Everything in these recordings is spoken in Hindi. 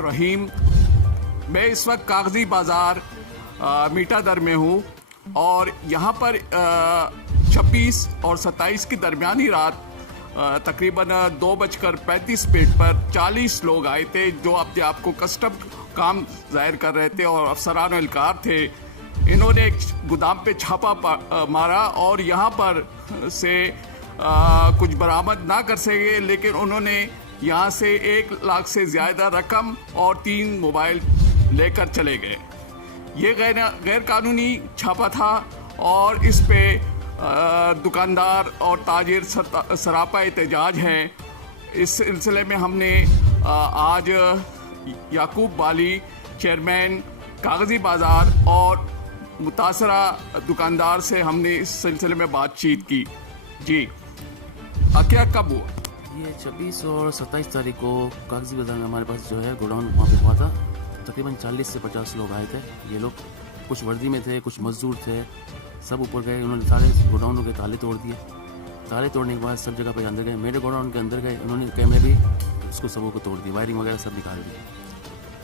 रहीम। मैं इस वक्त कागजी बाज़ार मीठा दर में हूँ और यहाँ पर 26 और 27 की दरमियानी रात तकरीबन 2:35 पर 40 लोग आए थे जो अपने आप को कस्टम काम जाहिर कर रहे थे और अफसरान एहलकार थे। इन्होंने एक गोदाम पे छापा मारा और यहाँ पर से कुछ बरामद ना कर सके, लेकिन उन्होंने यहाँ से 1 लाख से ज़्यादा रकम और 3 मोबाइल लेकर चले गए। ये गैर कानूनी छापा था और इस पे दुकानदार और ताजिर सरापा एहतजाज हैं। इस सिलसिले में हमने आज याकूब बाली, चेयरमैन कागजी बाज़ार और मुतासरा दुकानदार से हमने इस सिलसिले में बातचीत की। जी क्या कब हुआ? ये 26 और 27 तारीख को कागजी बाज़ार में हमारे पास जो है गोडाउन वहाँ पे हुआ था। तकरीबन 40 से 50 लोग आए थे। ये लोग कुछ वर्दी में थे, कुछ मजदूर थे, सब ऊपर गए। उन्होंने सारे गोडाउनों के ताले तोड़ दिए। ताले तोड़ने के बाद सब जगह पे अंदर गए। मेरे गोडाउन के अंदर गए, उन्होंने कैमरे भी उसको सबों को तोड़ दिए, वायरिंग वगैरह सब निकाल दिए।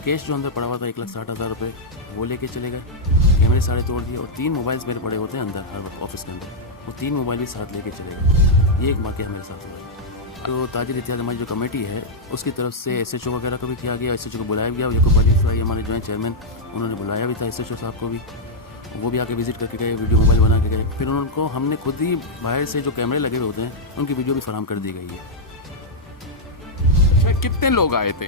कैश जो अंदर पड़ा हुआ था 1,60,000 रुपये वो लेके चले गए। कैमरे सारे तोड़ दिए और 3 मोबाइल्स मेरे पड़े होते हैं अंदर हर वक्त ऑफिस के अंदर, वो 3 मोबाइल भी साथ लेके चले गए। ये एक वाक़या मेरे साथ हुआ। तो ताजिर इत्तेहाद हमारी जो कमेटी है उसकी तरफ से SHO वगैरह को भी किया गया। SHO को बुलाया गया। याकूब बाली साहब हमारे जो हैं चेयरमैन, उन्होंने बुलाया भी था SHO साहब को भी। वो भी आके विजिट करके गए, वीडियो मोबाइल बना के गए। फिर उनको हमने खुद ही बाहर से जो कैमरे लगे हुए होते हैं उनकी वीडियो भी फराहम कर दी गई है। अच्छा, कितने लोग आए थे?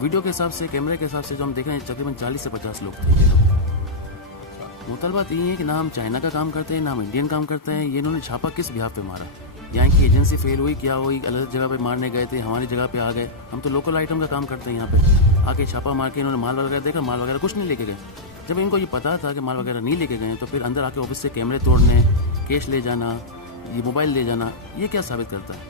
वीडियो के हिसाब से, कैमरे के हिसाब से जो हम देख रहे हैं तकरीबन 40 से 50 लोग थे ये लोग। मुतलबात ये है कि ना हम चाइना का काम करते हैं ना हम इंडियन काम करते हैं। ये इन्होंने छापा किस बिहाफ पे मारा? यहाँ की एजेंसी फेल हुई, क्या हुई, अलग जगह पे मारने गए थे, हमारी जगह पे आ गए। हम तो लोकल आइटम का काम करते हैं। यहाँ पे आके छापा मार के इन्होंने माल वगैरह देखा, माल वगैरह कुछ नहीं लेके गए। जब इनको ये पता था कि माल वगैरह नहीं लेके गए तो फिर अंदर आके ऑफिस से कैमरे तोड़ने, कैश ले जाना, ये मोबाइल ले जाना, ये क्या साबित करता है?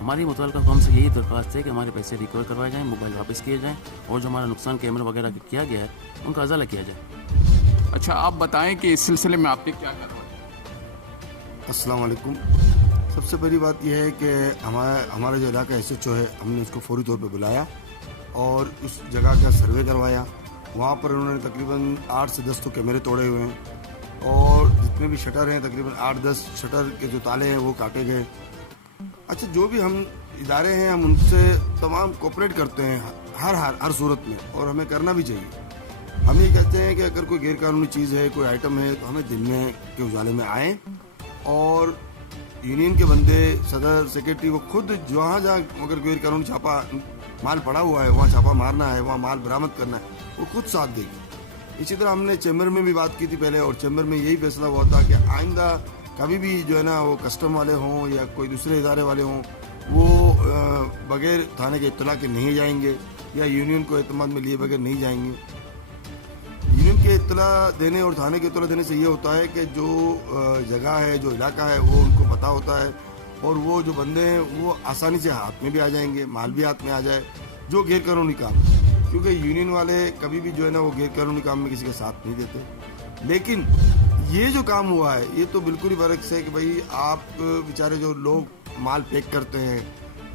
हमारी मुतल्लिका कौम से यही दरख्वास्त है कि हमारे पैसे रिकवर करवाए जाएँ, मोबाइल वापस किए जाएँ और जो हमारा नुकसान कैमरा वगैरह किया गया है उनका अजाला किया जाए। अच्छा, आप बताएं कि इस सिलसिले में आपने क्या करवाया? अस्सलाम वालेकुम। सबसे पहली बात यह है कि हमारा जो इलाका SHO है, हमने उसको फौरी तौर पे बुलाया और उस जगह का सर्वे करवाया। वहाँ पर उन्होंने तकरीबन 8 से 10 तो कैमरे तोड़े हुए हैं और जितने भी शटर हैं तकरीबन 8-10 शटर के जो ताले हैं वो काटे गए। अच्छा, जो भी हम इदारे हैं हम उनसे तमाम कोऑपरेट करते हैं हर सूरत में और हमें करना भी चाहिए। हम ये कहते हैं कि अगर कोई गैरकानूनी चीज़ है, कोई आइटम है तो हमें दिन में के उजाले में आएँ और यूनियन के बंदे, सदर, सेक्रेटरी, वो खुद जहाँ अगर गैरकानूनी छापा माल पड़ा हुआ है वहाँ छापा मारना है, वहाँ माल बरामद करना है, वो खुद साथ देगी। इसी तरह हमने चैम्बर में भी बात की थी पहले और चैम्बर में यही फैसला हुआ था कि आइंदा कभी भी जो है ना वो कस्टम वाले हों या कोई दूसरे इदारे वाले हों वो बगैर थाने के इत्तला के नहीं जाएंगे या यूनियन को एतमाद में लिए बगैर नहीं जाएंगे। यूनियन के इत्तला देने और थाने के इत्तला देने से ये होता है कि जो जगह है, जो इलाका है वो उनको पता होता है और वो जो बंदे हैं वो आसानी से हाथ में भी आ जाएंगे, माल भी हाथ में आ जाए, जो गैरकानूनी काम। क्योंकि यूनियन वाले कभी भी जो है ना वो गैरकानूनी काम में किसी का साथ नहीं देते। लेकिन ये जो काम हुआ है ये तो बिल्कुल ही बरक्स है कि भाई आप बेचारे जो लोग माल पैक करते हैं,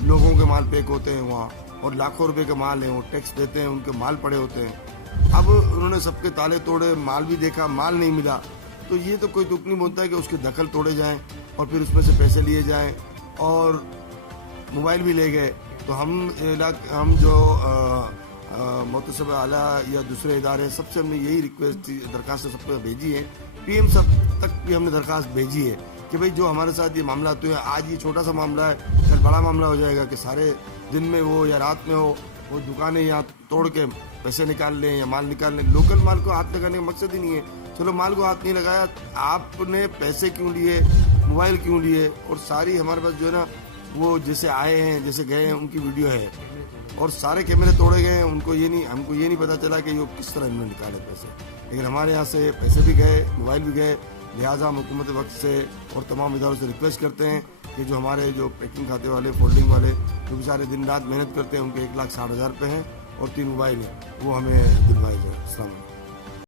लोगों के माल पैक होते हैं वहाँ और लाखों रुपए का माल है, वो टैक्स देते हैं, उनके माल पड़े होते हैं। अब उन्होंने सबके ताले तोड़े, माल भी देखा, माल नहीं मिला, तो ये तो कोई दुख नहीं बोलता है कि उसके दखल तोड़े जाएं और फिर उसमें से पैसे लिए जाएं और मोबाइल भी ले गए। तो हम जो मुतसब आला या दूसरे इदारे सबसे हमने यही रिक्वेस्ट दरखास्त सबको भेजी है। PM सब तक भी हमने दरखास्त भेजी है कि भाई जो हमारे साथ ये मामला तो है, आज ये छोटा सा मामला है, कल बड़ा मामला हो जाएगा कि सारे दिन में हो या रात में हो वो दुकानें यहाँ तोड़ के पैसे निकाल लें या माल निकाल लें। लोकल माल को हाथ लगाने का मकसद ही नहीं है। चलो माल को हाथ नहीं लगाया, आपने पैसे क्यों लिए, मोबाइल क्यों लिए, और सारी हमारे पास जो है ना वो जैसे आए हैं जैसे गए हैं उनकी वीडियो है और सारे कैमरे तोड़े गए हैं। हमको ये नहीं पता चला कि ये किस तरह इन्होंने निकाले पैसे, लेकिन हमारे यहाँ से पैसे भी गए, मोबाइल भी गए। लिहाजा हम हुकूमत वक्त से और तमाम इदारों से रिक्वेस्ट करते हैं कि जो हमारे जो पैकिंग खाते वाले, फोल्डिंग वाले जो बेचारे दिन रात मेहनत करते हैं, उनके 1,60,000 रुपये हैं और 3 मोबाइल हैं, वो हमें दिलवाए जाए। अस्सलाम वालेकुम।